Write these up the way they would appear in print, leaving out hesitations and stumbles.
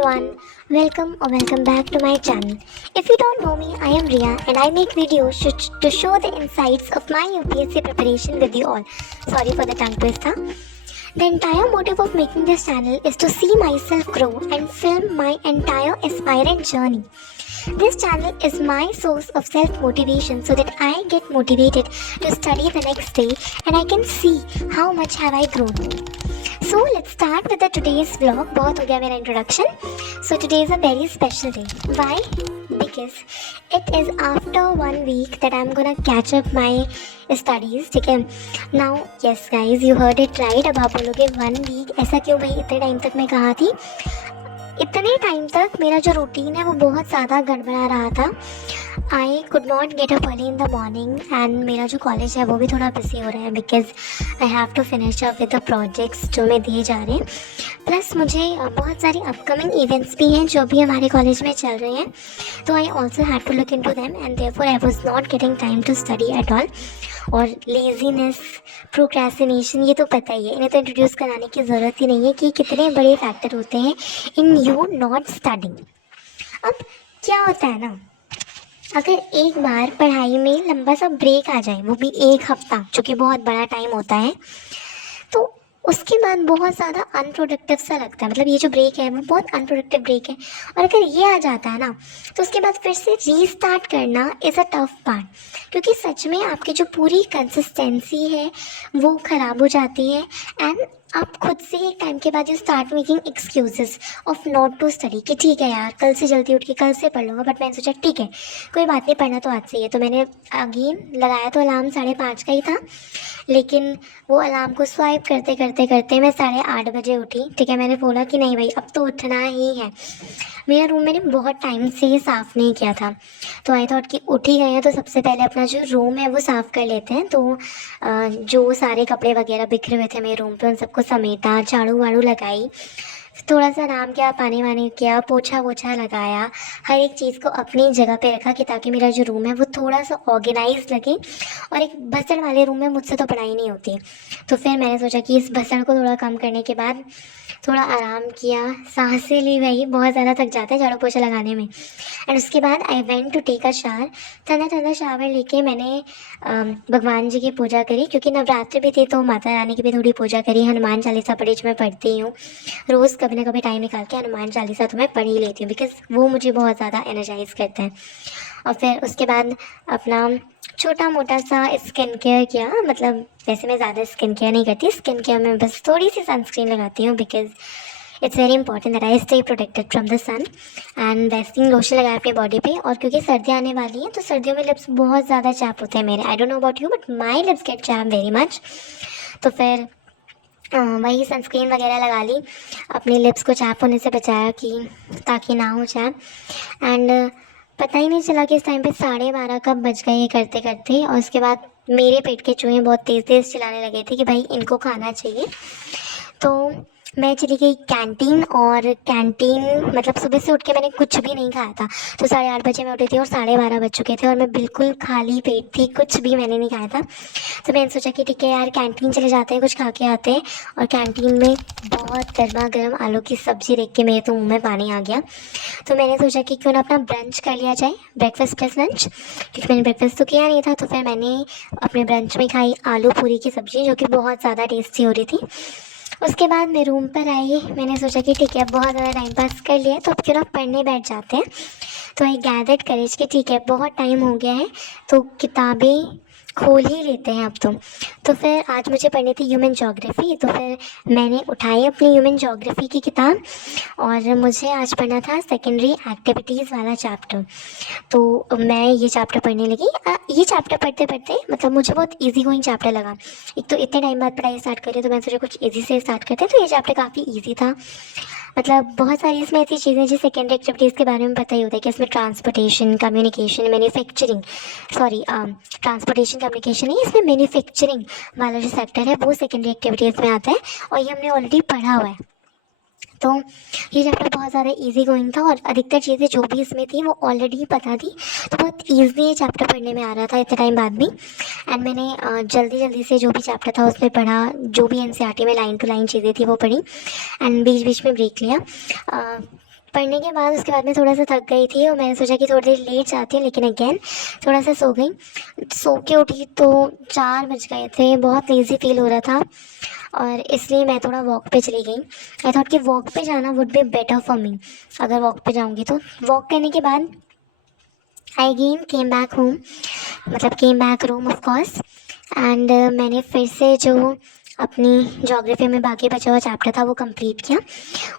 everyone, welcome back to my channel. If you don't know me, I am Ria and I make videos to show the insights of my UPSC preparation with you all. Sorry for the tongue twister. The entire motive of making this channel is to see myself grow and film my entire aspirant journey. This channel is my source of self-motivation so that I get motivated to study the next day and I can see how much have I grown. So let's start with the today's vlog. बहुत हो गया मेरा introduction. So today is a very special day. Why? Because it is after 1 week that I'm gonna catch up my studies. ठीक है. Now yes guys, you heard it right. अब आप बोलोगे 1 week ऐसा क्यों भाई, इतने टाइम तक मैं कहाँ थी? इतने टाइम तक मेरा जो रूटीन है वो बहुत ज़्यादा गड़बड़ा रहा था. I could not get up early in the morning and मेरा जो कॉलेज है वो भी थोड़ा बिजी हो रहा है because I have to finish up with the projects जो मैं दिए जा रहे हैं. प्लस मुझे बहुत सारी अपकमिंग इवेंट्स भी हैं जो भी हमारे कॉलेज में चल रहे हैं, तो I also have to look into them and therefore I was not getting time to study at all. और लेजीनेस, प्रोक्रेस्टिनेशन, ये तो पता ही है, इन्हें तो इंट्रोड्यूस कराने की ज़रूरत ही नहीं है कि कितने बड़े फैक्टर होते हैं इन यू नॉट स्टडिंग. अब क्या होता है ना, अगर एक बार पढ़ाई में लंबा सा ब्रेक आ जाए, वो भी 1 हफ्ता, जो कि बहुत बड़ा टाइम होता है, तो उसके बाद बहुत ज़्यादा अनप्रोडक्टिव सा लगता है. मतलब ये जो ब्रेक है वो बहुत अनप्रोडक्टिव ब्रेक है, और अगर ये आ जाता है ना तो उसके बाद फिर से रीस्टार्ट करना इज़ अ टफ पार्ट, क्योंकि सच में आपकी जो पूरी कंसिस्टेंसी है वो ख़राब हो जाती है एंड आप खुद से एक टाइम के बाद you start making excuses of not to study कि ठीक है यार, कल से जल्दी उठ के कल से पढ़ लूँगा. बट मैंने सोचा ठीक है, कोई बात नहीं, पढ़ना तो आज से ही है. तो मैंने अगेन लगाया तो अलार्म 5:30 का ही था, लेकिन वो अलार्म को स्वाइप करते करते करते मैं 8:30 बजे उठी. ठीक है, मैंने बोला कि नहीं भाई अब तो उठना ही है. मेरा रूम मैंने बहुत टाइम से साफ़ नहीं किया था, तो आई थॉट कि उठ ही गए हैं तो सबसे पहले अपना जो रूम है वो साफ़ कर लेते हैं. तो जो सारे कपड़े वगैरह बिखरे हुए थे मेरे रूम पे उन सबको समेटा, झाड़ू वाड़ू लगाई, थोड़ा सा आराम किया, पानी वानी किया, पोछा वोछा लगाया, हर एक चीज़ को अपनी जगह पे रखा कि ताकि मेरा जो रूम है वो थोड़ा सा ऑर्गेनाइज लगे. और एक भसड़ वाले रूम में मुझसे तो पढ़ाई नहीं होती, तो फिर मैंने सोचा कि इस भसड़ को थोड़ा कम करने के बाद थोड़ा आराम किया, सांसें ली. भाई बहुत ज़्यादा थक जाता है झाड़ू पोछा लगाने में. एंड उसके बाद I went to take a shower. ठंडा ठंडा शावर लेके मैंने भगवान जी की पूजा करी, क्योंकि नवरात्रि भी थी तो माता रानी की भी थोड़ी पूजा करी. हनुमान चालीसा पढ़ी जो मैं पढ़ती हूँ रोज़, कभी ना कभी टाइम निकाल के हनुमान चालीसा तो मैं पढ़ ही लेती हूँ बिकॉज़ वो मुझे बहुत ज़्यादा एनर्जाइज़ करता है. और फिर उसके बाद अपना छोटा मोटा सा स्किन केयर किया. मतलब वैसे मैं ज़्यादा स्किन केयर नहीं करती, स्किन केयर में बस थोड़ी सी सनस्क्रीन लगाती हूँ because it's very important that I stay protected from the sun. And वैक्सीन लोशन लगाया अपनी बॉडी पे. और क्योंकि सर्दियाँ आने वाली हैं तो सर्दियों में लिप्स बहुत ज़्यादा चैप होते हैं मेरे. I don't know about you but my lips get chap very much. तो फिर वही सनस्क्रीन वगैरह लगा ली, अपने लिप्स को चैप होने से बचाया कि ताकि ना हो चैप. एंड पता ही नहीं चला कि इस टाइम पे 12:30 कब बज गए ये करते करते. और उसके बाद मेरे पेट के चूहे बहुत तेज़ तेज़ चिल्लाने लगे थे कि भाई इनको खाना चाहिए. तो मैं चली गई कैंटीन, और कैंटीन मतलब सुबह से उठ के मैंने कुछ भी नहीं खाया था. तो 8:30 बजे मैं उठी थी और 12:30 बज चुके थे और मैं बिल्कुल खाली पेट थी, कुछ भी मैंने नहीं खाया था. तो मैंने सोचा कि ठीक है यार, कैंटीन चले जाते हैं, कुछ खा के आते हैं. और कैंटीन में बहुत गर्मा गर्म आलू की सब्ज़ी देख के मेरे तो मुँह में पानी आ गया. तो मैंने सोचा कि क्यों ना अपना ब्रंच कर लिया जाए, ब्रेकफास्ट प्लस लंच, क्योंकि मैंने ब्रेकफास्ट तो किया नहीं था. तो फिर मैंने अपने ब्रंच में खाई आलू पूरी की सब्ज़ी जो कि बहुत ज़्यादा टेस्टी हो रही थी. उसके बाद मैं रूम पर आई, मैंने सोचा कि ठीक है अब बहुत ज़्यादा टाइम पास कर लिया तो अब क्यों ना पढ़ने बैठ जाते हैं. तो आई गैदर्ड करेज कि ठीक है बहुत टाइम हो गया है तो किताबें खोल ही लेते हैं अब तो फिर आज मुझे पढ़नी थी ह्यूमन ज्योग्राफी. तो फिर मैंने उठाई अपनी ह्यूमन ज्योग्राफी की किताब और मुझे आज पढ़ना था सेकेंडरी एक्टिविटीज़ वाला चैप्टर. तो मैं ये चैप्टर पढ़ने लगी. ये चैप्टर पढ़ते पढ़ते मतलब मुझे बहुत इजी गोइंग चैप्टर लगा. एक तो इतने टाइम बाद पढ़ाई स्टार्ट करी तो मैंने सोचा कुछ इजी से स्टार्ट करते हैं. तो ये चैप्टर काफ़ी इजी था. मतलब बहुत सारी इसमें ऐसी चीज़ें जो सेकेंडरी एक्टिविटीज़ के बारे में पता ही होता है कि इसमें transportation, communication, manufacturing, sorry transportation communication नहीं, इसमें मैन्युफैक्चरिंग वाला जो सेक्टर है वो सेकेंडरी एक्टिविटीज़ में आता है और ये हमने ऑलरेडी पढ़ा हुआ है. तो ये चैप्टर बहुत ज़्यादा इजी गोइंग था और अधिकतर चीज़ें जो भी इसमें थी वो ऑलरेडी पता थी, तो बहुत ईजी ये चैप्टर पढ़ने में आ रहा था इतने टाइम बाद भी. एंड मैंने जल्दी जल्दी से जो भी चैप्टर था उसमें पढ़ा, जो भी एनसीईआरटी में लाइन टू लाइन चीज़ें थी वो पढ़ी एंड बीच बीच में ब्रेक लिया. पढ़ने के बाद उसके बाद मैं थोड़ा सा थक गई थी और मैंने सोचा कि थोड़ी देर लेट जाती हूँ, लेकिन अगेन थोड़ा सा सो गई। सो के उठी तो 4 बज गए थे, बहुत लेज़ी फील हो रहा था और इसलिए मैं थोड़ा वॉक पे चली गई। आई थॉट कि वॉक पे जाना would be better for me, अगर वॉक पे जाऊँगी तो। वॉक करने के बाद I again came back home, मतलब came back room of course. And मैंने फिर से जो अपनी ज्योग्राफी में बाकी बचा हुआ चैप्टर था वो कंप्लीट किया।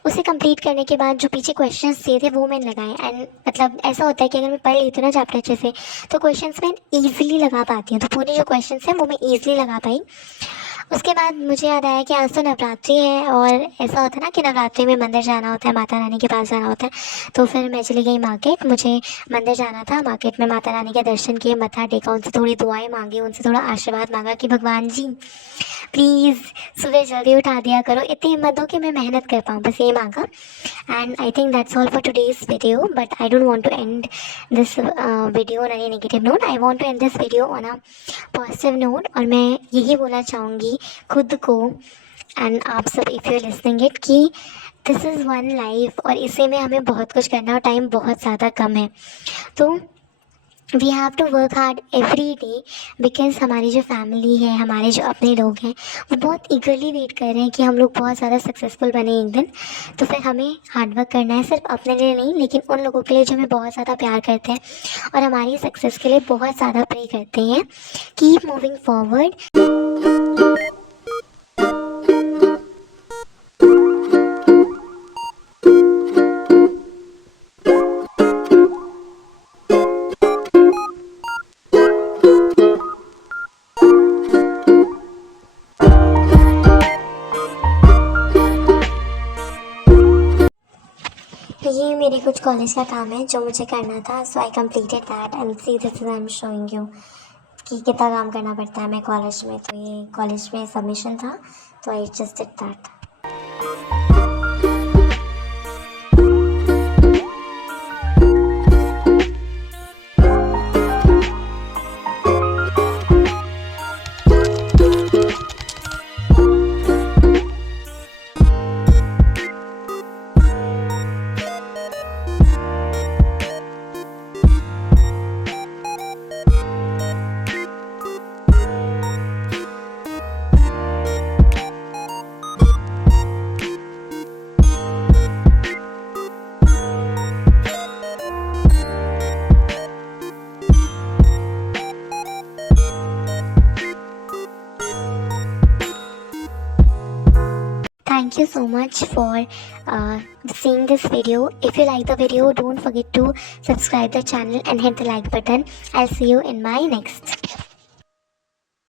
उसे कंप्लीट करने के बाद जो पीछे क्वेश्चंस दिए थे वो मैंने लगाए। एंड मतलब ऐसा होता है कि अगर मैं पढ़ लेती हूँ ना चैप्टर अच्छे से तो क्वेश्चंस मैं ईजिली लगा पाती हूँ, तो पूरे जो क्वेश्चंस हैं वो मैं ईजिली लगा पाई। उसके बाद मुझे याद आया कि आज तो नवरात्रि है और ऐसा होता है ना कि नवरात्रि में मंदिर जाना होता है, माता रानी के पास जाना होता है। तो फिर मैं चली गई मार्केट, मुझे मंदिर जाना था। मार्केट में माता रानी के दर्शन किए, मत्था टेका, उनसे थोड़ी दुआएं मांगी, उनसे थोड़ा आशीर्वाद मांगा कि भगवान जी प्लीज़ सुबह जल्दी उठा दिया करो, इतनी हिम्मत दो कि मैं मेहनत कर पाऊँ, बस ये मांगा। And I think that's all for today's video, but I don't want to end this video on any negative note. I want to end this video on a positive note. और मैं यही बोलना चाहूँगी खुद को एंड आप सब, if you are listening it, कि दिस इज़ वन लाइफ और इसी में हमें बहुत कुछ करना और टाइम बहुत ज़्यादा कम है। तो we have to work hard every day, because हमारी जो फैमिली है, हमारे जो अपने लोग हैं, वो बहुत ईगरली वेट कर रहे हैं कि हम लोग बहुत ज़्यादा सक्सेसफुल बने एक दिन। तो फिर हमें हार्ड वर्क करना है, सिर्फ अपने लिए नहीं लेकिन उन लोगों के लिए जो हमें बहुत ज़्यादा प्यार करते हैं और हमारी सक्सेस के लिए बहुत ज़्यादा प्रे करते हैं। Keep moving forward. ये मेरे कुछ कॉलेज का काम है जो मुझे करना था, so I completed that and see this is I am showing you कि कितना काम करना पड़ता है हमें कॉलेज में। तो ये कॉलेज में सबमिशन था, तो I just did that. Thank you so much for seeing this video. If you like the video, don't forget to subscribe the channel and hit the like button. I'll see you in my next.